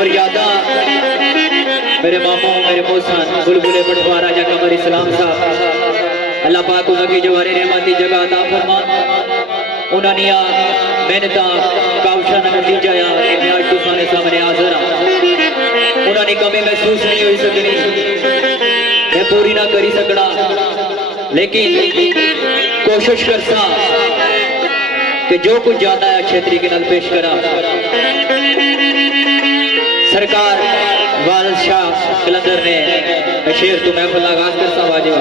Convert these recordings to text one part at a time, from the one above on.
और यादा मेरे मामू मेरे मोहसन बुलबुले पटवारा या कमर इस्लाम साहब अल्लाह पाक उनकी जवारे रहमती जगह अता फरमा। उन्होंने मेहनत कावशा का नतीजा आ कि मैं आज तुसाने सामने हाजिर हाँ। उन्होंने कमी महसूस नहीं हो सकनी, मैं पूरी ना करी सकना, लेकिन कोशिश करसा कि जो कुछ जाना है अच्छे तरीके नाल पेश करा। सरकार वालिद शाह कलंदर ने शेर तो महफिल आगाज करता वाजिब।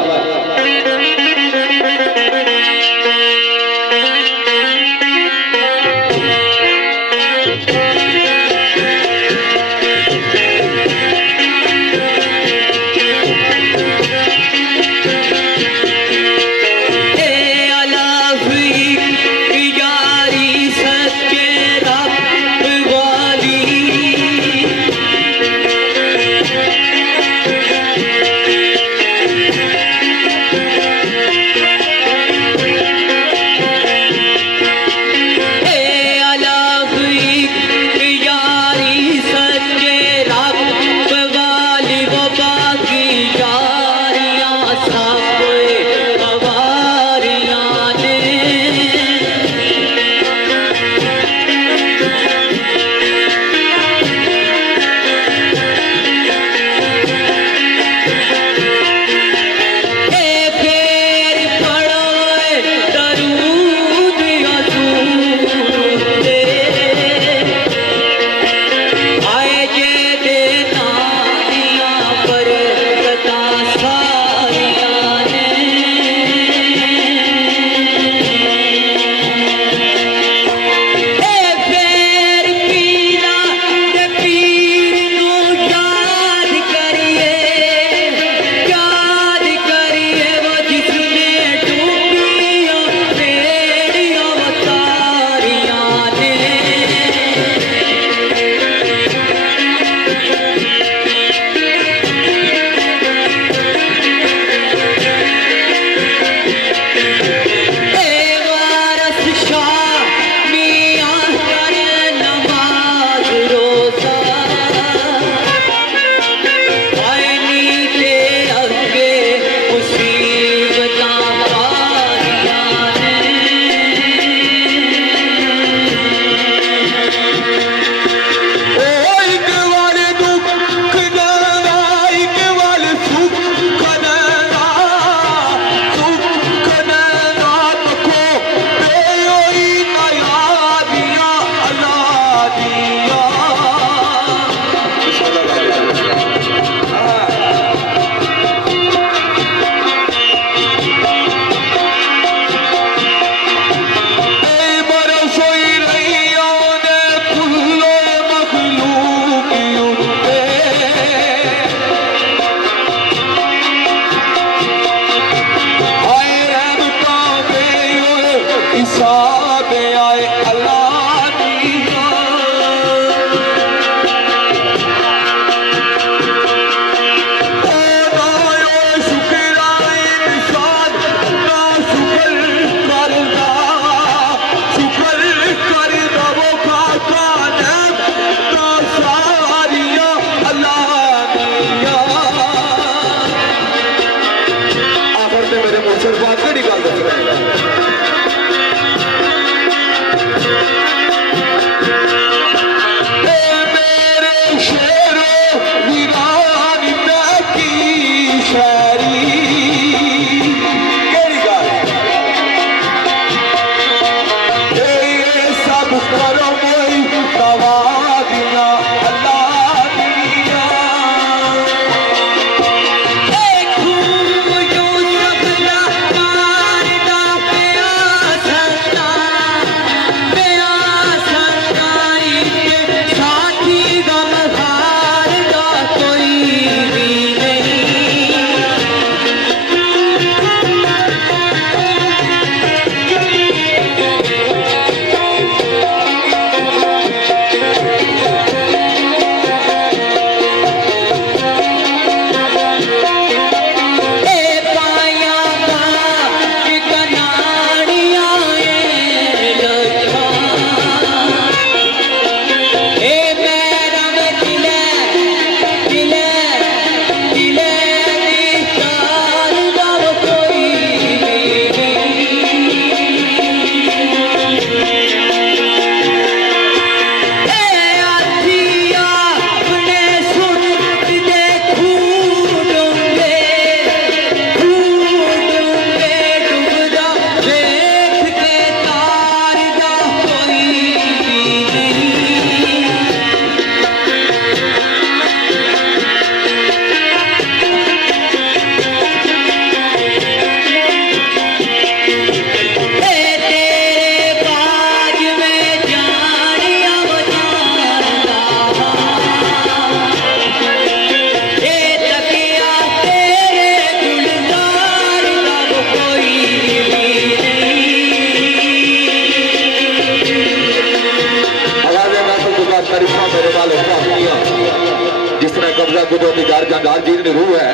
जिस तरह कब्जा कुदरती जार जंगाल जी ने रूह है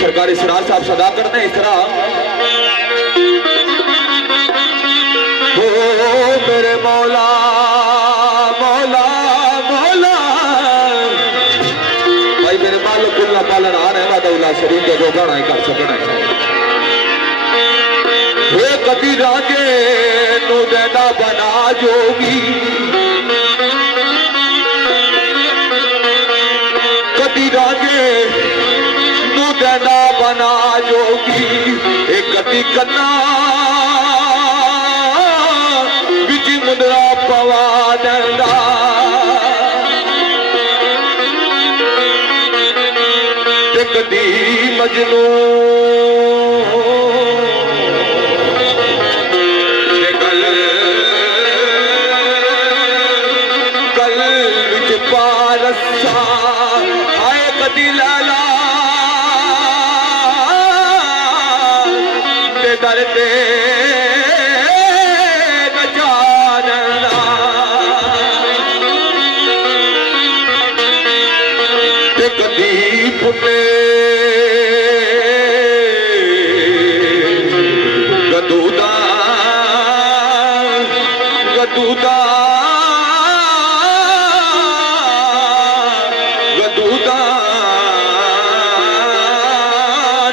सरकारी सरार साहब सदा करते इस तरह मेरे मौला मौला मौला भाई मेरे मालिक कुल्ला पालन आ रहे वादा शरीफ के जो गाना कर सकना है कभी राजे नु देना बना जोगी कभी राजे नु देना बना जोगी एक कभी कन्ना मुद्रा पवा देंदा कदी मजनू गल विच पारसा आए कदी लाला ते दरदे गदूदा गदूदा गदूदा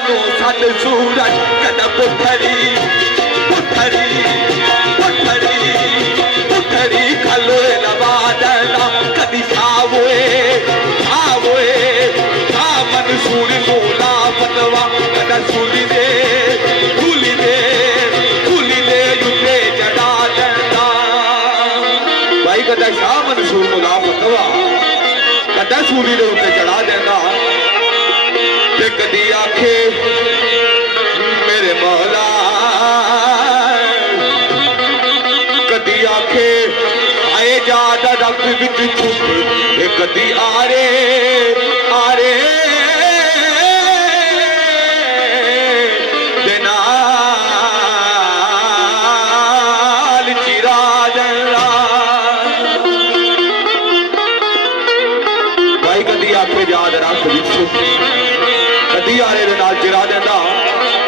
नो सद सूरज कद पुथरी पुथरी पुथरी पुथरी खलो नवादना कदी छावे छावे मंसूर मोला पतवा कदा सूली दे युद्धे चढ़ा देंदा भाई कदा शाह मंसूर मोला पतवा कदा सूली दे उत्ते चढ़ा देंदा ते कदी आखे मेरे मौला कदी आखे आए जादा रब विच छुप कदी आरे आरे कदी आरे दे नाल चिरा देंदा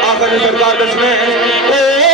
आखिर सरकार दसने